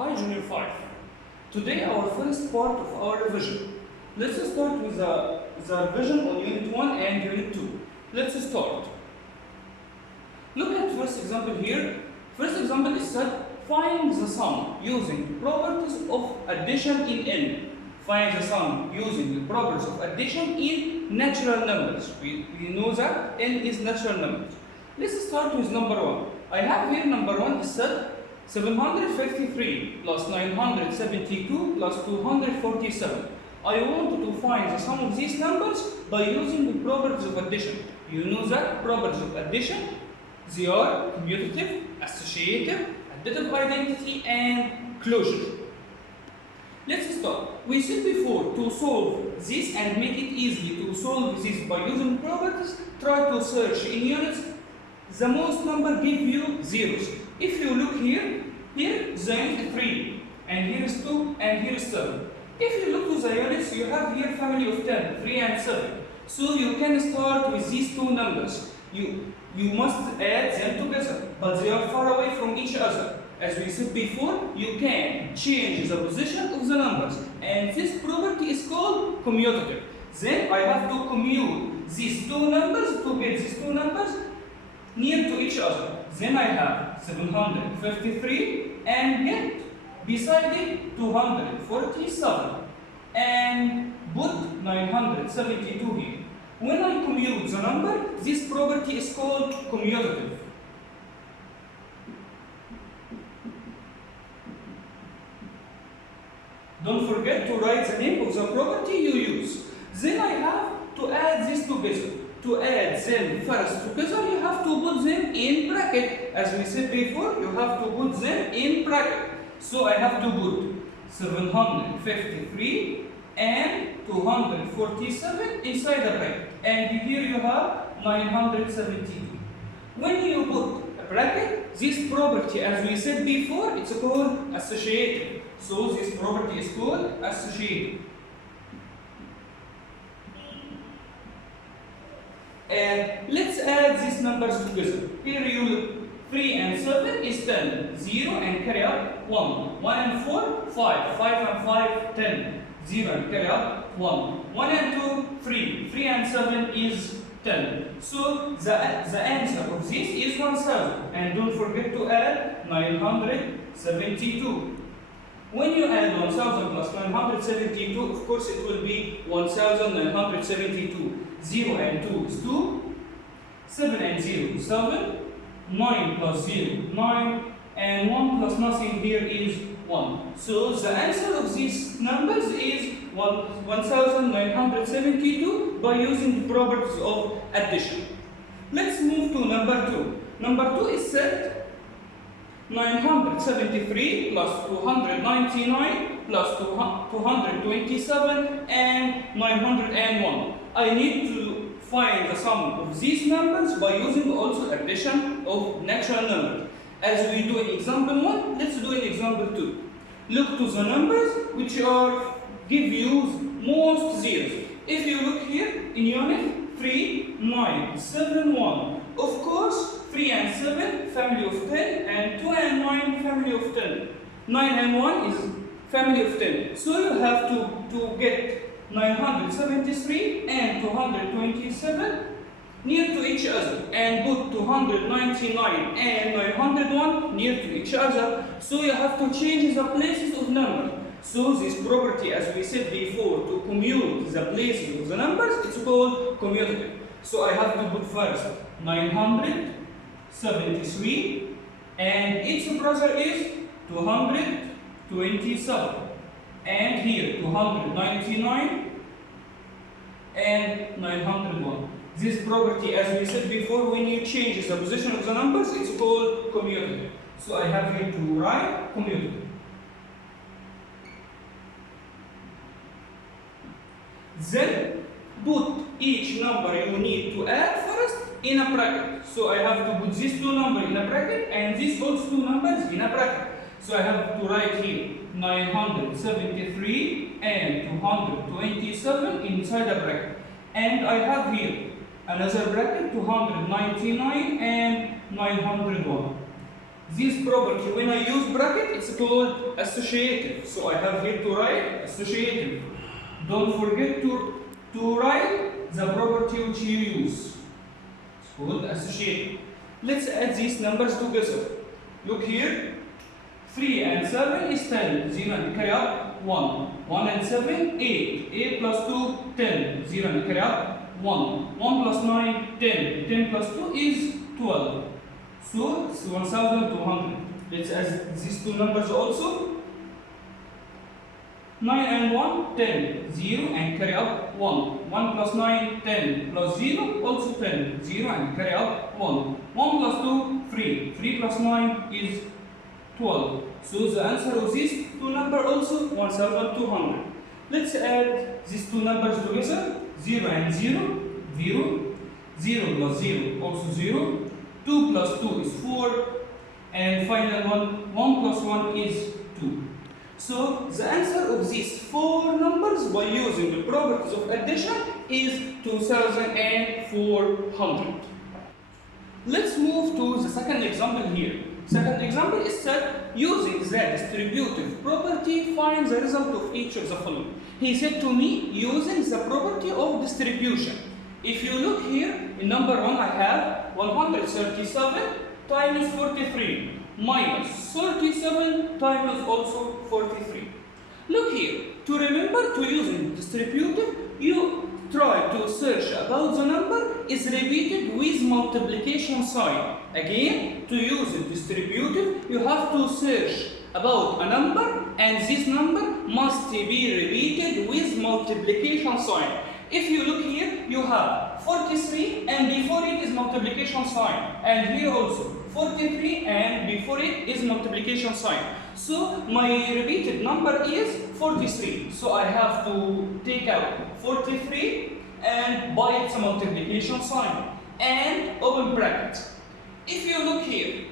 Hi Jr5. Today our first part of our revision. Let's start with the revision on Unit 1 and Unit 2. Let's start. Look at first example here. First example is said, find the sum using properties of addition in n. Find the sum using the properties of addition in natural numbers. We know that n is natural numbers. Let's start with number 1. I have here number 1 is said 753 plus 972 plus 247. I want to find the sum of these numbers by using the properties of addition. You know that properties of addition, they are commutative, associative, additive identity, and closure. Let's start. We said before, to solve this and make it easy to solve this by using properties, try to search in units. The most number give you zeros. If you look here the unit is 3, and here is 2, and here is 7. If you look to the units, you have here family of 10, 3 and 7. So you can start with these two numbers. You must add them together, but they are far away from each other. As we said before, you can change the position of the numbers, and this property is called commutative. Then I have to commute these two numbers to get these two numbers near to each other. Then I have 753 and get beside it 247 and put 972 here. When I commute the number, this property is called commutative. Don't forget to write the name of the property you use. Then I have to add this together. To add them first together, you have to put them in bracket. As we said before, you have to put them in bracket. So I have to put 753 and 247 inside the bracket. And here you have 972. When you put a bracket, this property, as we said before, it's called associative. So this property is called associative. And let's add these numbers together. Here you look, 3 and 7 is 10, 0 and carry up 1, 1 and 4, 5, 5 and 5, 10, 0 and carry up 1, 1 and 2, 3, 3 and 7 is 10. So the answer of this is 1000, and don't forget to add 972. When you add 1000 plus 972, of course it will be 1972. 0 and 2 is 2, 7 and 0 is 7, 9 plus 0, 9, and 1 plus nothing here is 1. So the answer of these numbers is 1972 by using the properties of addition. Let's move to number 2. Number 2 is set 973 plus 299 plus 227 and 901. I need to find the sum of these numbers by using also addition of natural numbers. As we do in example 1, let's do in example 2. Look to the numbers which give you most zeros. If you look here in unit 3, 9, 7, 1. Of course, 3 and 7, family of 10, and 2 and 9, family of 10. 9 and 1 is family of 10. So you have to get 973 and 227 near to each other, and put 299 and 901 near to each other. So you have to change the places of numbers. So this property, as we said before, to commute the places of the numbers, it's called commutative. So I have to put first 973 and its brother is 227, and here 299 and 901. This property, as we said before, when you change the position of the numbers, it's called commutative. So I have here to write commutative. Then put each number you need to add first in a bracket. So I have to put these two numbers in a bracket and these also two numbers in a bracket. So I have to write here 973 and 227 inside a bracket. And I have here another bracket 299 and 901. This property, when I use bracket, it's called associative. So I have here to write associative. Don't forget to write the property which you use. It's called associative. Let's add these numbers together. Look here. 3 and 7 is 10. 0 and carry up 1. 1 and 7, 8. 8 plus 2, 10. 0 and carry up 1. 1 plus 9, 10. 10 plus 2 is 12. So it's 1200. Let's add these two numbers also. 9 and 1, 10. 0 and carry up 1. 1 plus 9, 10. Plus 0, also 10. 0 and carry up 1. 1 plus 2, 3. 3 plus 9 is 12. So the answer of these two numbers also 1200. Let's add these two numbers together. 0 and 0, 0. 0 plus 0, also 0. 2 plus 2 is 4. And final one, 1 plus 1 is 2. So the answer of these four numbers by using the properties of addition is 2400. Let's move to the second example here. Second example is that using the distributive property, find the result of each of the following. He said to me, using the property of distribution. If you look here, in number 1 I have 137 times 43 minus 37 times also 43. Look here, to remember to using distributive, you try to search about the number is repeated with multiplication sign. Again, to use the distributive, you have to search about a number and this number must be repeated with multiplication sign. If you look here, you have 43 and before it is multiplication sign. And here also 43 and before it is multiplication sign. So my repeated number is 43. So I have to take out 43 and by its multiplication sign and open bracket. If you look here,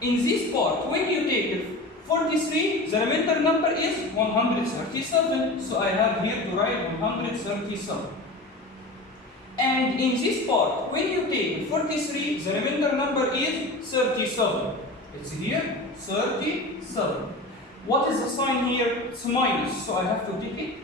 in this part, when you take 43, the remainder number is 137. So I have here to write 137. And in this part, when you take 43, the remainder number is 37. It's here, 37. What is the sign here? It's minus. So I have to take it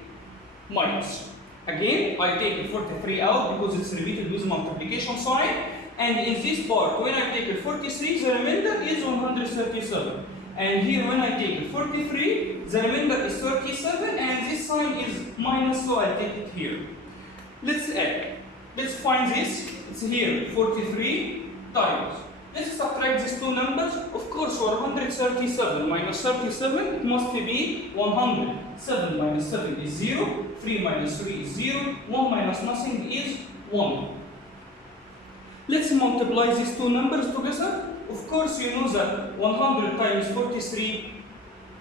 minus. Again, I take 43 out because it's repeated with multiplication sign. And in this part, when I take 43, the remainder is 137. And here, when I take 43, the remainder is 37, and this sign is minus, so I take it here. Let's add. Let's find this. It's here, 43 times. Let's subtract these two numbers. Of course, 137 minus 37, it must be 100. 7 minus 7 is 0. 3 minus 3 is 0. 1 minus nothing is 1. Let's multiply these two numbers together. Of course, you know that 100 times 43,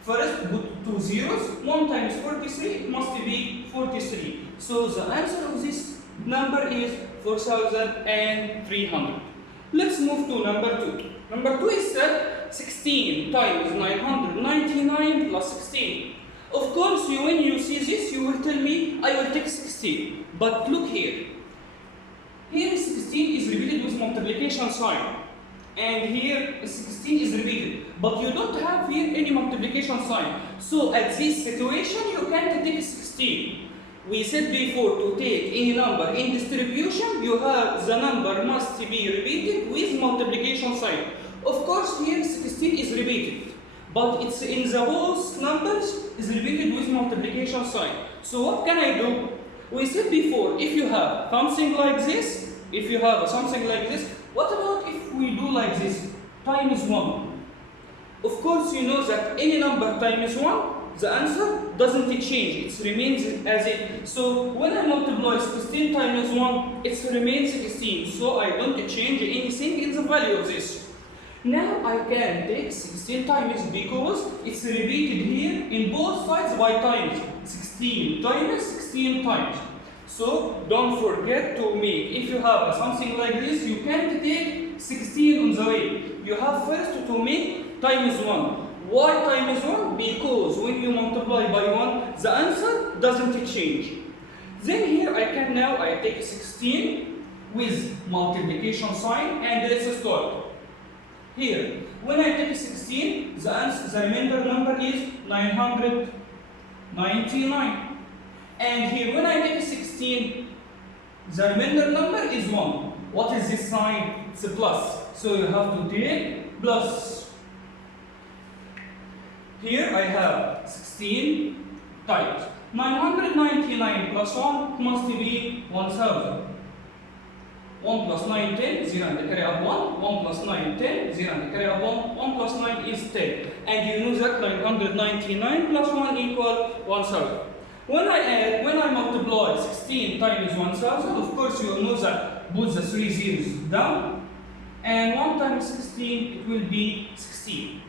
first put two zeros. 1 times 43, it must be 43. So the answer of this number is 4300. Let's move to number 2. Number 2 is that 16 times 999 plus 16. Of course, when you see this, you will tell me, I will take 16. But look here. Here 16 is repeated with multiplication sign. And here 16 is repeated. But you don't have here any multiplication sign. So at this situation, you can't take 16. We said before to take any number in distribution, you have the number must be repeated with multiplication sign. Of course, here 16 is repeated. But it's in the both numbers is repeated with multiplication sign. So what can I do? We said before, if you have something like this, what about if we do like this? Times 1. Of course, you know that any number times 1, the answer doesn't change, it remains as it. So when I multiply 16 times 1, it remains 16. So I don't change anything in the value of this. Now I can take 16 times because it's repeated here in both sides by times. 16 times 16 times. So don't forget to make, if you have something like this, you can't take 16 on the way. You have first to make times 1. Why times 1? Because when you multiply by 1, the answer doesn't change. Then here I take 16 with multiplication sign and let's start. Here, When I take 16, the remainder number is 999. And here, when I take 16, the remainder number is 1. What is this sign? It's a plus. So you have to take plus. Here I have 16 times 999 plus 1 must be 1000. 1 plus 9, 10, 0 and the carry up 1. 1 plus 9, 10, 0 and the carry up 1. 1 plus 9 is 10. And you know that 999 plus 1 equal 1000. When I multiply 16 times 1000, of course you know that put the 3 zeros down. And 1 times 16, it will be 16.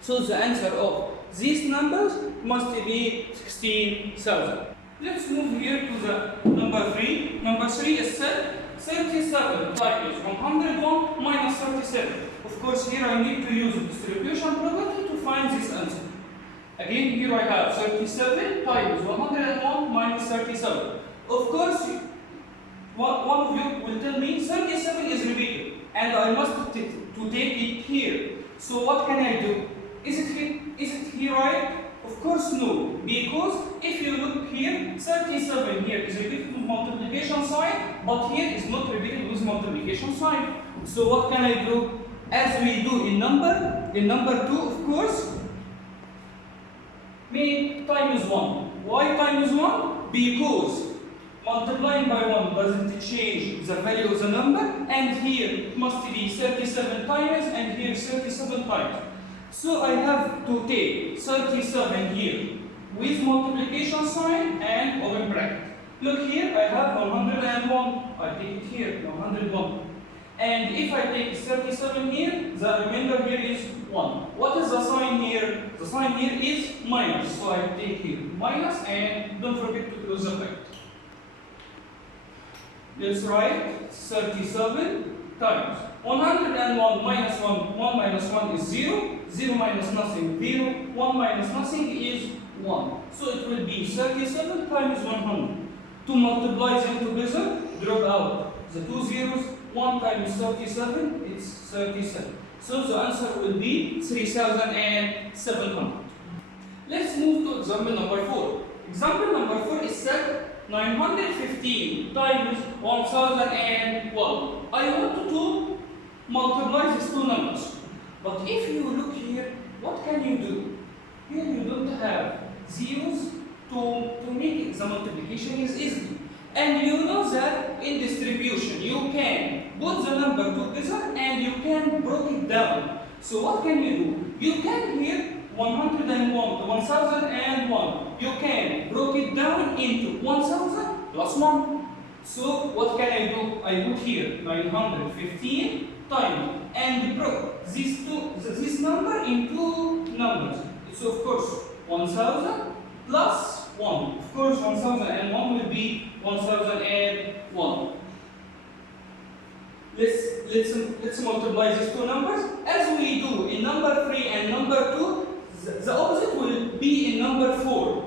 So the answer of these numbers must be 16,000. Let's move here to the number 3. Number 3 is said 37 times 101 minus 37. Of course, here I need to use the distribution property to find this answer. Again, here I have 37 times 101 minus 37. Of course, one of you will tell me 37 is repeated and I must take it here. So what can I do? Is it here right? Of course no, because if you look here, 37 here is repeated with multiplication sign, but here is not repeated with multiplication sign. So what can I do? As we do in number 2, of course, make times 1. Why times 1? Because multiplying by 1 doesn't change the value of the number, and here it must be 37 times, and here 37 times. So I have to take 37 here with multiplication sign and open bracket. Look here, I have 101. I take it here, 101. And if I take 37 here, the remainder here is 1. What is the sign here? The sign here is minus. So I take here minus, and don't forget to close the bracket. Let's write 37 times 101 minus 1. 1 minus 1 is 0. 0 minus nothing, 0. 1 minus nothing is 1. So it will be 37 times 100. To multiply them together, drop out the 2 zeros. 1 times 37, it's 37. So the answer will be 3700. Let's move to example number 4. Example number 4 is set 915 times 1012. I want to multiply these two numbers. But if you look here, what can you do? Here you don't have zeros to make the multiplication is easy. And you know that in distribution you can put the number together and you can break it down. So what can you do? You can here 101 to 1001. You can break it down into 1000 plus 1. So what can I do? I put here 915 times and broke this number into numbers. It's of course 1000 plus 1. Of course 1001 will be 1001. Let's multiply these two numbers. As we do in number 3 and number 2, the opposite will be in number 4.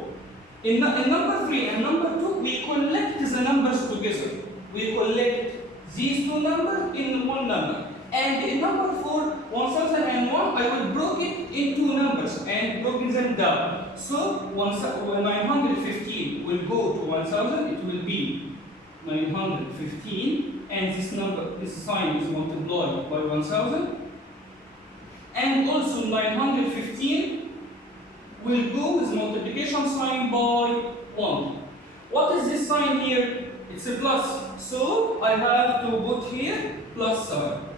In number 3 and number 2, we collect the numbers together. We collect these two numbers in one number. And in number 4, 1001, I will break it into numbers and break them down. So 915 will go to 1000, it will be 915, and this sign is multiplied by 1000. And also 915 will go with multiplication sign by 1. What is this sign here? It's a plus. So I have to put here plus sign.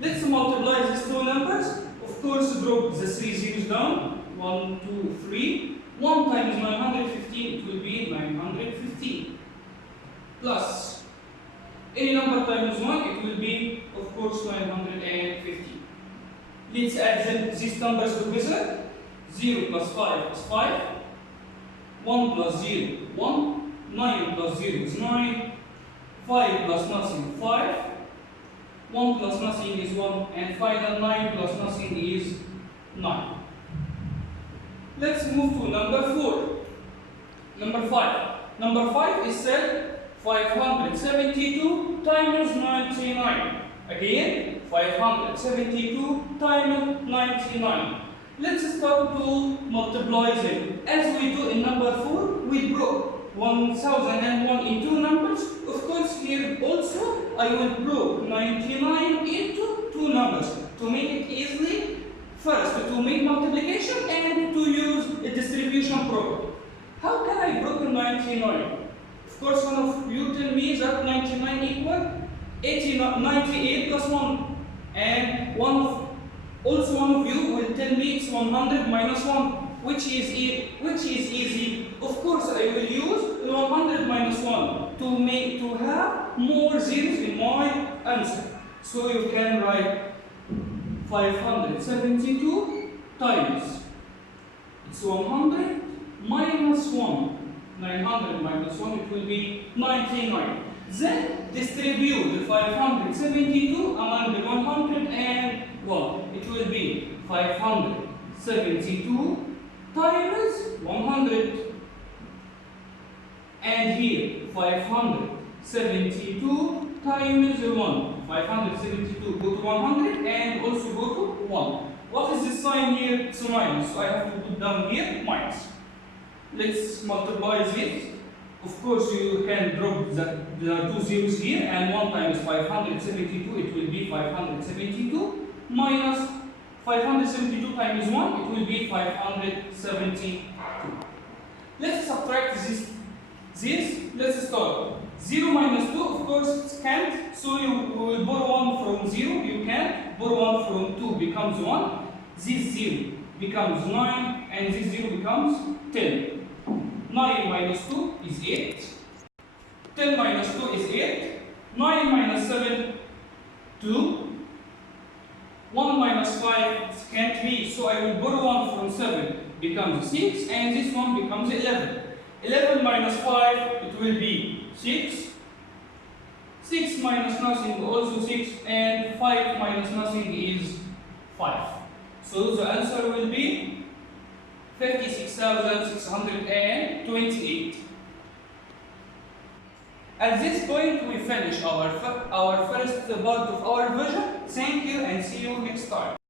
Let's multiply these two numbers. Of course, drop the 3 zeros down. 1, 2, 3. 1 times 915, it will be 915. Plus, any number times 1, it will be, of course, 950. Let's add these numbers together. 0 plus 5 is 5. 1 plus 0, 1. 9 plus 0 is 9. 5 plus nothing, 5. 1 plus nothing is 1, and final 9 plus nothing is 9. Let's move to number 4. Number 5. Number 5 is said 572 times 99. Again, 572 times 99. Let's start to multiply them. As we do in number 4, we broke 1001 into numbers. Of course, here also I will broke 99 into two numbers to make it easily. First, to make multiplication and to use a distribution property. How can I broke 99? Of course, one of you tell me that 99 equal 98 plus 1. And also one of you will tell me it's 100 minus 1, which is easy. Of course, I will use 100 minus 1 to have more zeros in my answer. So you can write 572 times it's 100 minus 1. 900 minus 1, it will be 99. Then distribute the 572 among the 101. It will be 572 times 100. And here 572 times 1. 572 go to 100 and also go to 1. What is this sign here? It's minus. So I have to put down here minus. Let's multiply this. Of course, you can drop the two zeros here, and 1 times 572, it will be 572, minus 572 times 1, it will be 572. Let's subtract this. Let's start. 0 minus 2, of course, it can't, so you will borrow 1 from 0, you can't. Borrow 1 from 2 becomes 1. This 0 becomes 9, and this 0 becomes 10. 9 minus 2 is 8. 10 minus 2 is 8. 9 minus 7, 2. 1 minus 5 can't be, so I will borrow 1 from 7, becomes 6, and this one becomes 11. 11 minus 5, it will be 6. 6 minus nothing, also 6, and 5 minus nothing is 5. So the answer will be 56,628. At this point, we finish our first part of our vision. Thank you and see you next time.